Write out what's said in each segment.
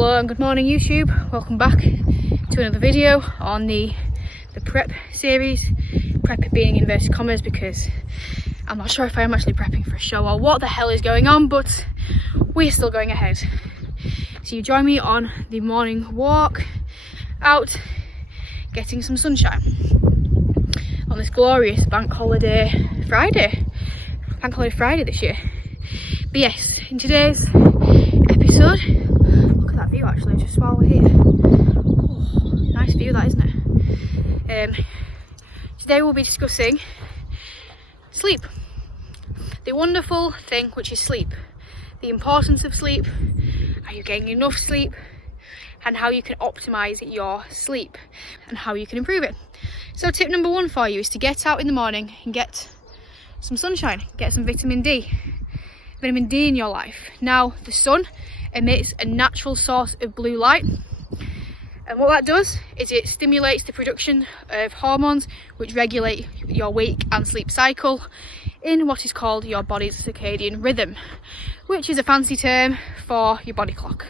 Hello and good morning YouTube, welcome back to another video on the prep series. Prep being in inverted commas because I'm not sure if I am actually prepping for a show or what the hell is going on, but we're still going ahead. So you join me on the morning walk out getting some sunshine on this glorious bank holiday Friday this year. But yes, in today's episode, look at that view actually just while we're here. Oh, nice view that, isn't it? Today we'll be discussing sleep, the wonderful thing which is sleep, the importance of sleep, are you getting enough sleep, and how you can optimize your sleep and how you can improve it. So tip number one for you is to get out in the morning and get some sunshine, get some vitamin D in your life. Now the sun emits a natural source of blue light, and what that does is it stimulates the production of hormones which regulate your wake and sleep cycle in what is called your body's circadian rhythm, which is a fancy term for your body clock.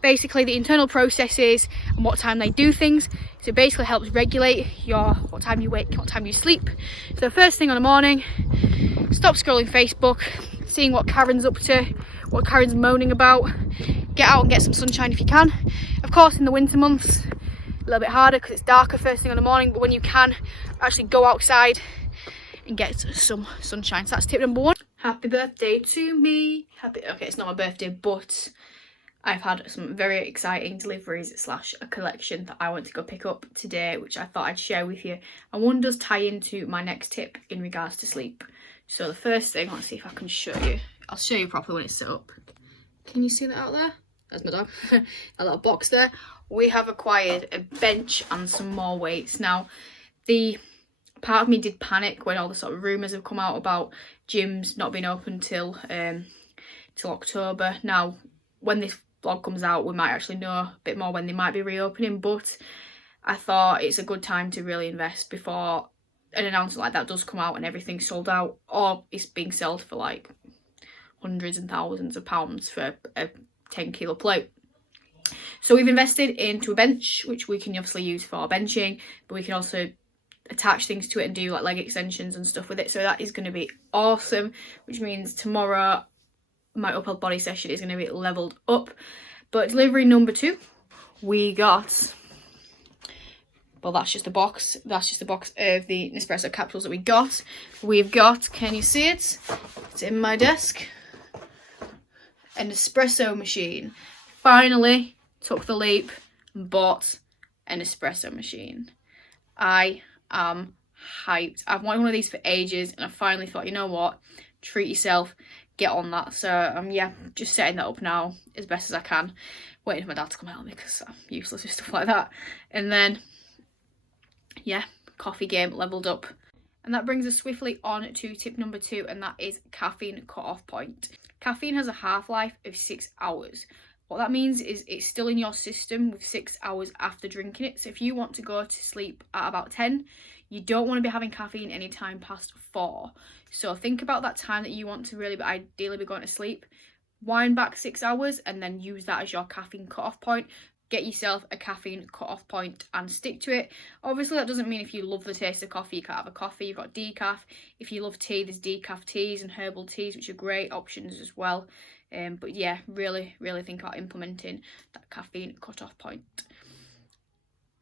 Basically the internal processes and what time they do things. So it basically helps regulate what time you wake, what time you sleep. So first thing on the morning, stop scrolling Facebook, seeing what Karen's up to, what Karen's moaning about. Get out and get some sunshine if you can. Of course in the winter months a little bit harder because it's darker first thing in the morning, but when you can, actually go outside and get some sunshine. So that's tip number one. Happy birthday to me. Okay, it's not my birthday, but I've had some very exciting deliveries / a collection that I want to go pick up today, which I thought I'd share with you. And one does tie into my next tip in regards to sleep. So the first thing, let's see if I can show you. I'll show you properly when it's set up. Can you see that out there? There's my dog. A little box there. We have acquired a bench and some more weights. Now, the part of me did panic when all the sort of rumours have come out about gyms not being open till October. Now, when this vlog comes out, we might actually know a bit more when they might be reopening, but I thought it's a good time to really invest before an announcement like that does come out and everything's sold out, or it's being sold for like hundreds and thousands of pounds for a 10-kilo plate. So we've invested into a bench, which we can obviously use for benching, but we can also attach things to it and do like leg extensions and stuff with it. So that is going to be awesome, which means tomorrow my upper body session is going to be leveled up. But delivery number two, we got, well, that's just a box of the Nespresso capsules that we got. We've got, can you see it? It's in my desk. An espresso machine. Finally took the leap and bought an espresso machine. I am hyped. I've wanted one of these for ages and I finally thought, you know what, treat yourself, get on that. So yeah, just setting that up now as best as I can, waiting for my dad to come help me because I'm useless with stuff like that. And then yeah, coffee game leveled up. And that brings us swiftly on to tip number two, and that is caffeine cut-off point. Caffeine has a half-life of 6 hours. What that means is it's still in your system with 6 hours after drinking it. So if you want to go to sleep at about 10, you don't want to be having caffeine any time past 4. So think about that time that you want to really ideally be going to sleep. Wind back 6 hours and then use that as your caffeine cut-off point. Get yourself a caffeine cut-off point and stick to it. Obviously that doesn't mean if you love the taste of coffee you can't have a coffee. You've got decaf. If you love tea, there's decaf teas and herbal teas, which are great options as well. But yeah, really think about implementing that caffeine cut-off point.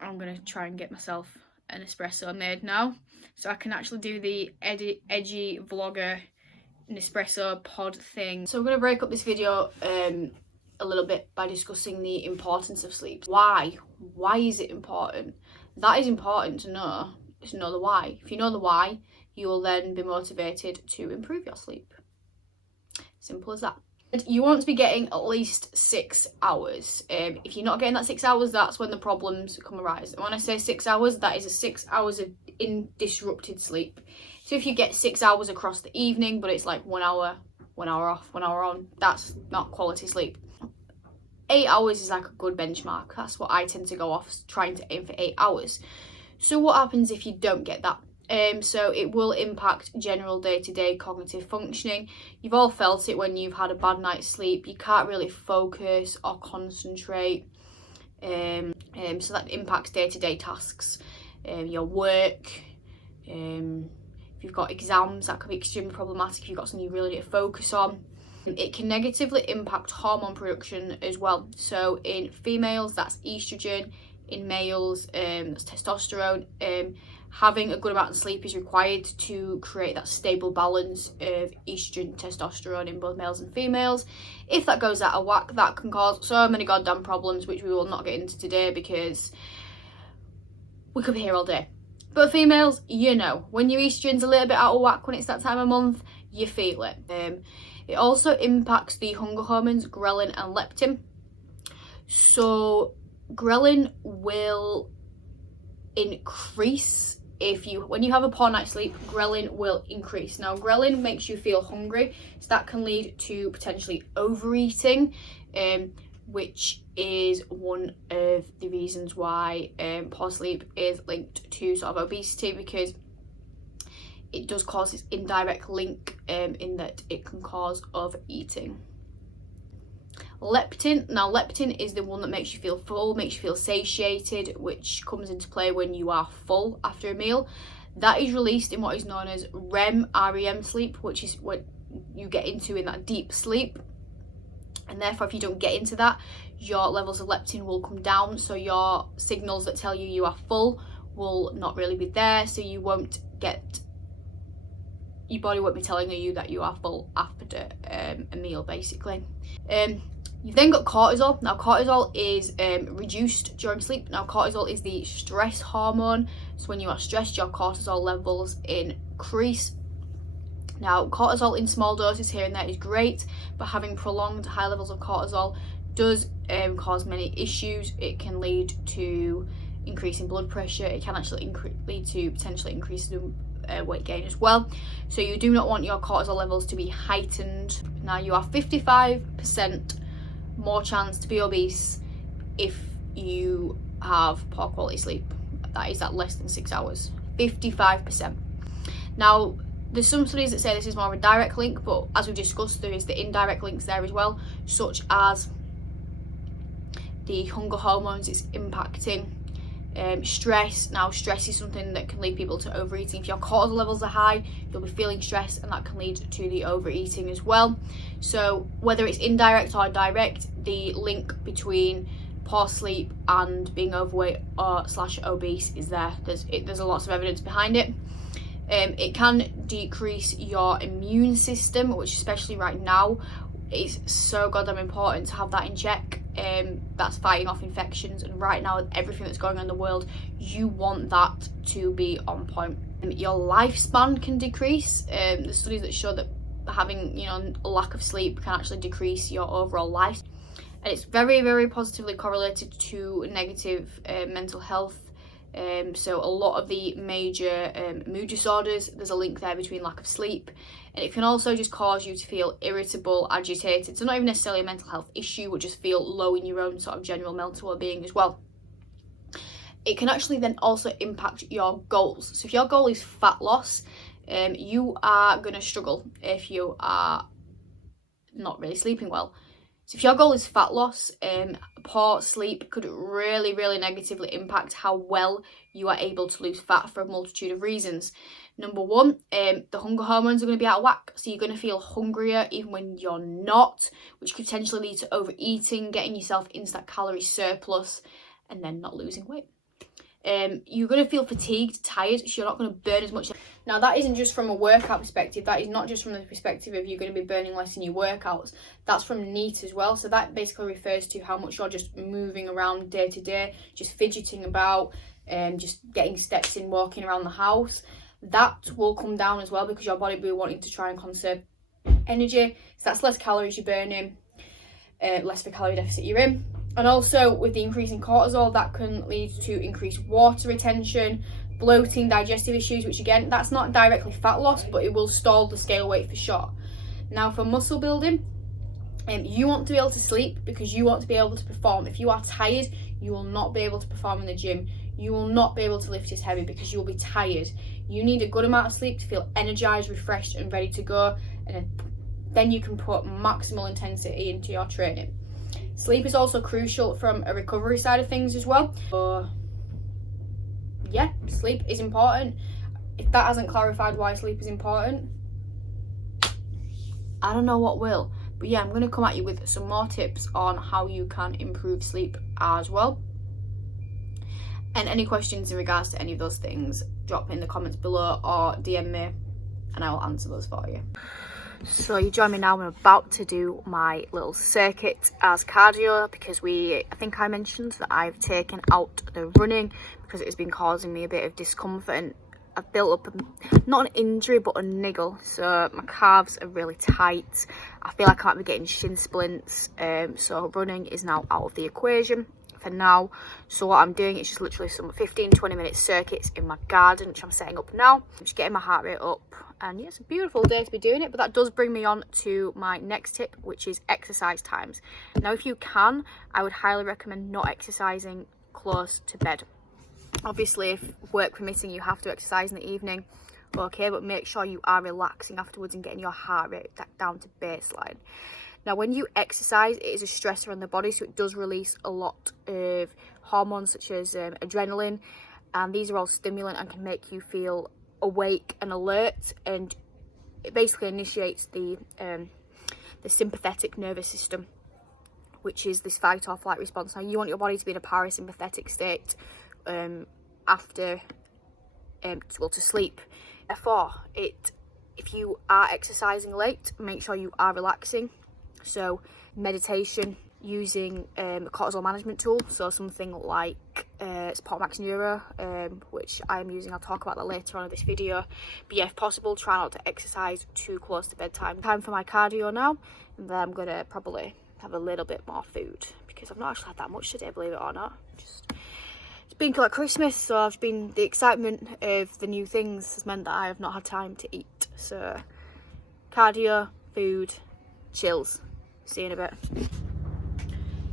I'm going to try and get myself an espresso made now so I can actually do the edgy vlogger Nespresso pod thing. So I'm going to break up this video a little bit by discussing the importance of sleep. Why is it important? That is important to know the why. If you know the why, you will then be motivated to improve your sleep. Simple as that. You want to be getting at least 6 hours. If you're not getting that 6 hours, that's when the problems come arise. And when I say 6 hours, that is 6 hours of undisrupted sleep. So if you get 6 hours across the evening, but it's like 1 hour off, 1 hour on, that's not quality sleep. 8 hours is like a good benchmark. That's what I tend to go off, trying to aim for 8 hours. So what happens if you don't get that So it will impact general day-to-day cognitive functioning. You've all felt it when you've had a bad night's sleep. You can't really focus or concentrate. So that impacts day-to-day tasks, your work. If you've got exams, that could be extremely problematic if you've got something you really need to focus on. It can negatively impact hormone production as well. So in females, that's estrogen. In males, that's testosterone. Having a good amount of sleep is required to create that stable balance of estrogen and testosterone in both males and females. If that goes out of whack, that can cause so many goddamn problems, which we will not get into today because we could be here all day. But females, you know, when your estrogen's a little bit out of whack when it's that time of month, you feel it. It also impacts the hunger hormones, ghrelin and leptin. So ghrelin will increase when you have a poor night's sleep. Ghrelin will increase. Now ghrelin makes you feel hungry, so that can lead to potentially overeating, which is one of the reasons why poor sleep is linked to sort of obesity, because it does cause this indirect link in that it can cause overeating. Leptin. Now leptin is the one that makes you feel full, makes you feel satiated, which comes into play when you are full after a meal. That is released in what is known as REM sleep, which is what you get into in that deep sleep. And therefore, if you don't get into that, your levels of leptin will come down, so your signals that tell you you are full will not really be there, so your body won't be telling you that you are full after a meal, basically. You've then got cortisol. Now cortisol is reduced during sleep. Now cortisol is the stress hormone, so when you are stressed, your cortisol levels increase. Now cortisol in small doses here and there is great, but having prolonged high levels of cortisol does cause many issues. It can lead to increasing blood pressure. It can actually lead to potentially increasing weight gain as well. So you do not want your cortisol levels to be heightened. Now you are 55% more chance to be obese if you have poor quality sleep. That is at less than 6 hours. 55%. Now there's some studies that say this is more of a direct link, but as we've discussed, there is the indirect links there as well, such as the hunger hormones. It's impacting stress. Now stress is something that can lead people to overeating. If your cortisol levels are high, you'll be feeling stressed, and that can lead to the overeating as well. So whether it's indirect or direct, the link between poor sleep and being overweight or / obese is there. There's a lot of evidence behind it. It can decrease your immune system, which especially right now is so goddamn important to have that in check. That's fighting off infections, and right now with everything that's going on in the world, you want that to be on point. Your lifespan can decrease. There's studies that show that having a lack of sleep can actually decrease your overall life, and it's very, very positively correlated to negative mental health. So a lot of the major mood disorders, there's a link there between lack of sleep, and it can also just cause you to feel irritable, agitated. So not even necessarily a mental health issue, but just feel low in your own sort of general mental well-being as well. It can actually then also impact your goals. So if your goal is fat loss, you are going to struggle if you are not really sleeping well. So if your goal is fat loss, poor sleep could really, really negatively impact how well you are able to lose fat for a multitude of reasons. Number one, the hunger hormones are going to be out of whack, so you're going to feel hungrier even when you're not, which could potentially lead to overeating, getting yourself into that calorie surplus, and then not losing weight. You're going to feel fatigued, tired, so you're not going to burn as much. Now that isn't just from a workout perspective, that is not just from the perspective of you're going to be burning less in your workouts, that's from NEAT as well. So that basically refers to how much you're just moving around day to day, just fidgeting about, just getting steps in, walking around the house. That will come down as well because your body will be wanting to try and conserve energy, so that's less calories you're burning, less of a calorie deficit you're in. And also with the increase in cortisol, that can lead to increased water retention, bloating, digestive issues, which again, that's not directly fat loss, but it will stall the scale weight for sure. Now for muscle building, you want to be able to sleep because you want to be able to perform. If you are tired, you will not be able to perform in the gym. you will not be able to lift as heavy because you will be tired. You need a good amount of sleep to feel energized, refreshed and ready to go, and then you can put maximal intensity into your training. Sleep is also crucial from a recovery side of things as well. So yeah, sleep is important. If that hasn't clarified why sleep is important, I don't know what will. But yeah, I'm going to come at you with some more tips on how you can improve sleep as well. And any questions in regards to any of those things, drop in the comments below or DM me and I will answer those for you. So you join me now. I'm about to do my little circuit as cardio because I think I mentioned that I've taken out the running because it has been causing me a bit of discomfort, and I've built up not an injury but a niggle, so my calves are really tight. I feel like I might be getting shin splints, so running is now out of the equation for now. So what I'm doing is just literally some 15-20 minute circuits in my garden, which I'm setting up now. I'm just getting my heart rate up, and yeah, it's a beautiful day to be doing it. But that does bring me on to my next tip, which is exercise times. Now if you can, I would highly recommend not exercising close to bed. Obviously if work permitting you have to exercise in the evening, okay, but make sure you are relaxing afterwards and getting your heart rate down to baseline. Now when you exercise, it is a stressor on the body, so it does release a lot of hormones such as adrenaline, and these are all stimulant and can make you feel awake and alert, and it basically initiates the sympathetic nervous system, which is this fight or flight response. Now you want your body to be in a parasympathetic state after to sleep. Therefore, if you are exercising late, make sure you are relaxing. So meditation, using a cortisol management tool, so something like Max Neuro, which I'm using. I'll talk about that later on in this video. But yeah, if possible, try not to exercise too close to bedtime. Time for my cardio now, and then I'm gonna probably have a little bit more food because I've not actually had that much today, believe it or not. It's been like Christmas, so the excitement of the new things has meant that I have not had time to eat. So cardio, food, chills. See you in a bit.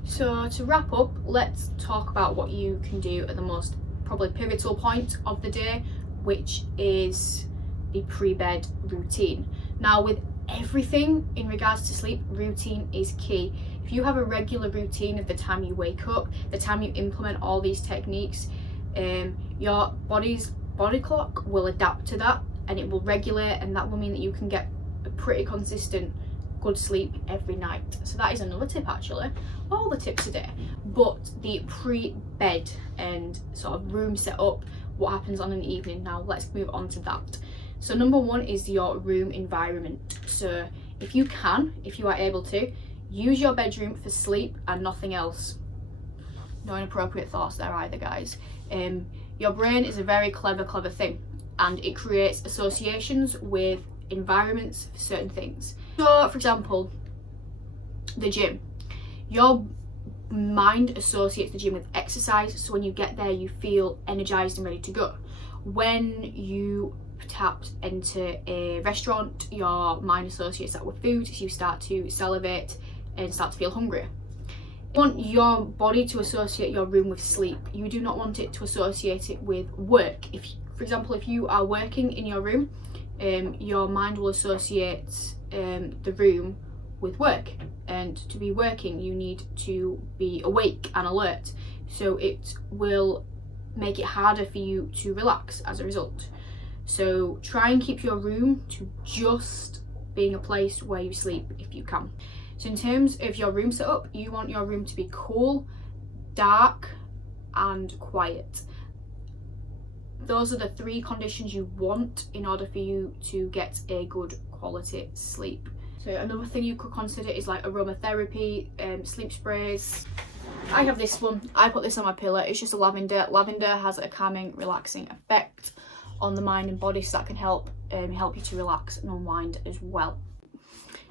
So to wrap up, let's talk about what you can do at the most probably pivotal point of the day, which is the pre-bed routine. Now with everything in regards to sleep, routine is key. If you have a regular routine of the time you wake up, the time you implement all these techniques, your body's body clock will adapt to that and it will regulate, and that will mean that you can get a pretty consistent good sleep every night. So that is another tip, actually, all the tips today. But the pre-bed and sort of room setup, what happens on an evening. Now let's move on to that. So number one is your room environment. So if you are able to, use your bedroom for sleep and nothing else. No inappropriate thoughts there either, guys. Your brain is a very clever thing, and it creates associations with environments for certain things. So for example, the gym. Your mind associates the gym with exercise, so when you get there you feel energized and ready to go. When you tap into a restaurant, your mind associates that with food, so you start to salivate and start to feel hungrier. You want your body to associate your room with sleep. You do not want it to associate it with work. For example, if you are working in your room, your mind will associate the room with work, and to be working you need to be awake and alert, so it will make it harder for you to relax as a result. So try and keep your room to just being a place where you sleep if you can. So in terms of your room setup, you want your room to be cool, dark and quiet. Those are the three conditions you want in order for you to get a good quality sleep. So another thing you could consider is like aromatherapy, sleep sprays. I have this one. I put this on my pillow. It's just a lavender. Lavender has a calming, relaxing effect on the mind and body, so that can help you to relax and unwind as well.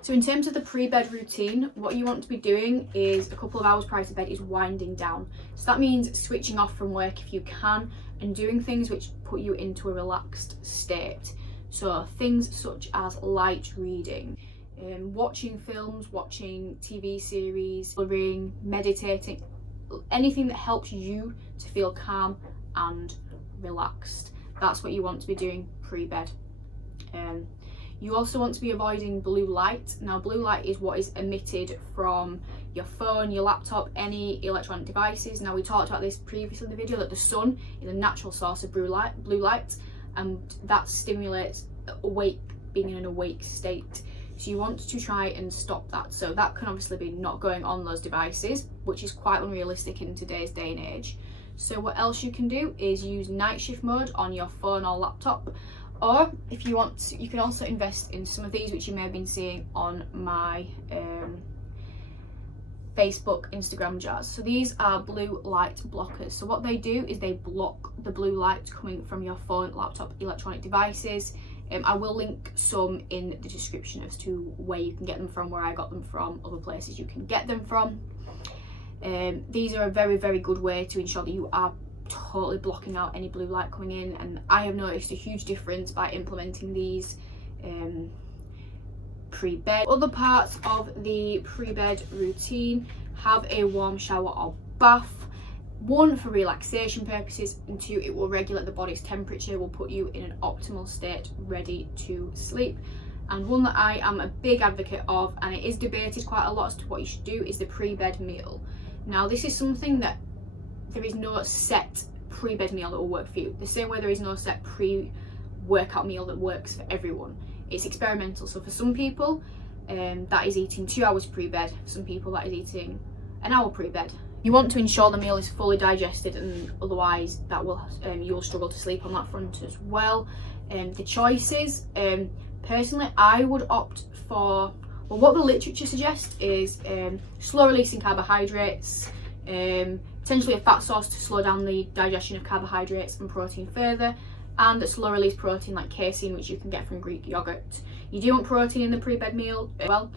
So in terms of the pre-bed routine, what you want to be doing is a couple of hours prior to bed is winding down. So that means switching off from work if you can and doing things which put you into a relaxed state. So things such as light reading, watching films, watching TV series, coloring, meditating, anything that helps you to feel calm and relaxed. That's what you want to be doing pre-bed. You also want to be avoiding blue light. Now, blue light is what is emitted from your phone, your laptop, any electronic devices. Now, we talked about this previously in the video, that the sun is a natural source of blue light, and that stimulates being in an awake state. So you want to try and stop that. So that can obviously be not going on those devices, which is quite unrealistic in today's day and age. So what else you can do is use night shift mode on your phone or laptop. Or if you want, you can also invest in some of these, which you may have been seeing on my Facebook, Instagram jars. So these are blue light blockers. So what they do is they block the blue light coming from your phone, laptop, electronic devices. I will link some in the description as to where you can get them from, where I got them from, other places you can get them from. These are a very, very good way to ensure that you are totally blocking out any blue light coming in, and I have noticed a huge difference by implementing these pre-bed. Other parts of the pre-bed routine: have a warm shower or bath. One, for relaxation purposes, and two, it will regulate the body's temperature, will put you in an optimal state ready to sleep. And one that I am a big advocate of, and it is debated quite a lot as to what you should do, is the pre-bed meal. Now, this is something that there is no set pre-bed meal that will work for you. The same way there is no set pre-workout meal that works for everyone. It's experimental. So for some people, that is eating 2 hours pre-bed. For some people, that is eating an hour pre-bed. You want to ensure the meal is fully digested, and otherwise that will you'll struggle to sleep on that front as well. The choices, personally, I would opt for, well, what the literature suggests is slow releasing carbohydrates, potentially a fat source to slow down the digestion of carbohydrates and protein further, and a slow release protein like casein, which you can get from Greek yogurt. You do want protein in the pre-bed meal as well.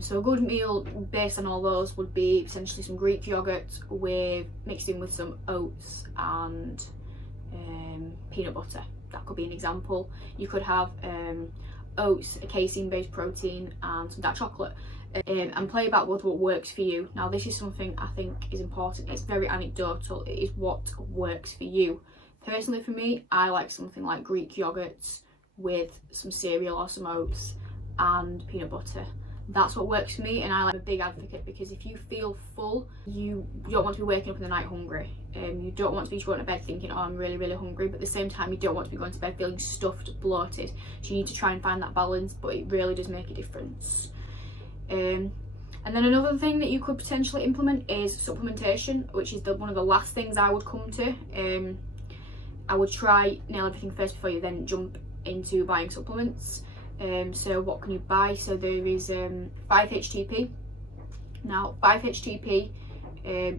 So a good meal based on all those would be potentially some Greek yogurt mixed in with some oats and peanut butter. That could be an example. You could have oats, a casein based protein, and some dark chocolate, and play about with what works for you. Now, this is something I think is important. It's very anecdotal. It is what works for you. Personally, for me, I like something like Greek yogurt with some cereal or some oats and peanut butter. That's what works for me, and I'm a big advocate, because if you feel full, you don't want to be waking up in the night hungry. You don't want to be going to bed thinking, oh, I'm really, really hungry, but at the same time, you don't want to be going to bed feeling stuffed, bloated. So you need to try and find that balance, but it really does make a difference. And then another thing that you could potentially implement is supplementation, which is one of the last things I would come to. I would try nail everything first before you then jump into buying supplements. So what can you buy? So there is 5-HTP. Now, 5-HTP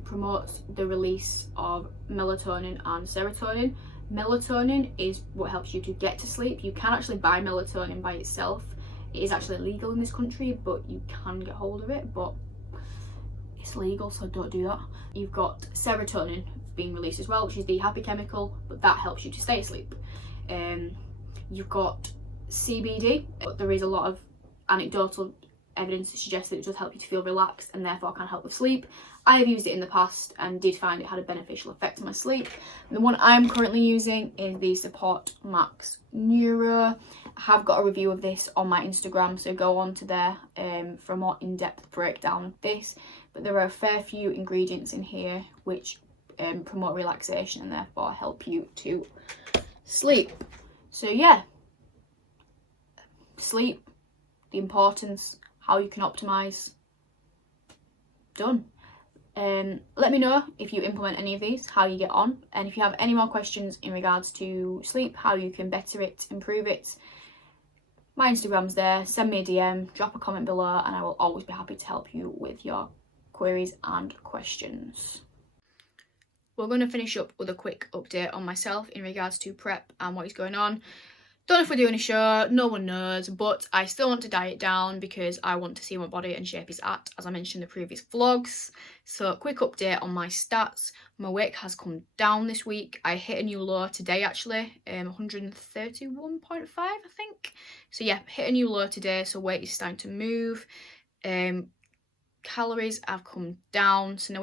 promotes the release of melatonin and serotonin. Melatonin is what helps you to get to sleep. You can actually buy melatonin by itself. It is actually illegal in this country, but you can get hold of it, but it's legal, so don't do that. You've got serotonin being released as well, which is the happy chemical, but that helps you to stay asleep. You've got CBD, but there is a lot of anecdotal evidence that suggests that it does help you to feel relaxed and therefore can help with sleep. I have used it in the past and did find it had a beneficial effect on my sleep. The one I'm currently using is the Support Max Neuro. I have got a review of this on my Instagram, so go on to there for a more in-depth breakdown of this. But there are a fair few ingredients in here which promote relaxation and therefore help you to sleep. So yeah, sleep, the importance, how you can optimize, done. Let me know if you implement any of these, how you get on, and if you have any more questions in regards to sleep, how you can better it, improve it. My Instagram's there, send me a DM, drop a comment below, and I will always be happy to help you with your queries and questions. We're going to finish up with a quick update on myself in regards to prep and what is going on. Don't know if we're doing a show, no one knows, but I still want to diet down because I want to see my body and shape is at, as I mentioned in the previous vlogs. So quick update on my stats. My weight has come down this week. I hit a new low today actually, 131.5 I think. So yeah, hit a new low today, so weight is starting to move. Calories have come down, so now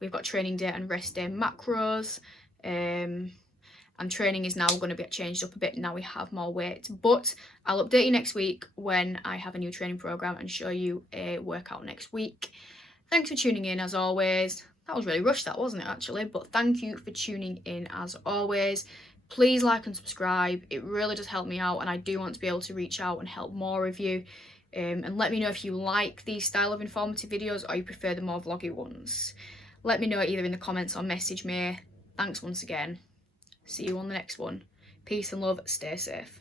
we've got training day and rest day macros. And training is now going to be changed up a bit. Now we have more weight, but I'll update you next week when I have a new training program and show you a workout next week. Thanks for tuning in as always. That was really rushed, that wasn't it actually, but thank you for tuning in as always. Please like and subscribe, it really does help me out, and I do want to be able to reach out and help more of you. And let me know if you like these style of informative videos or you prefer the more vloggy ones. Let me know either in the comments or message me. Thanks once again. See you on the next one. Peace and love, stay safe.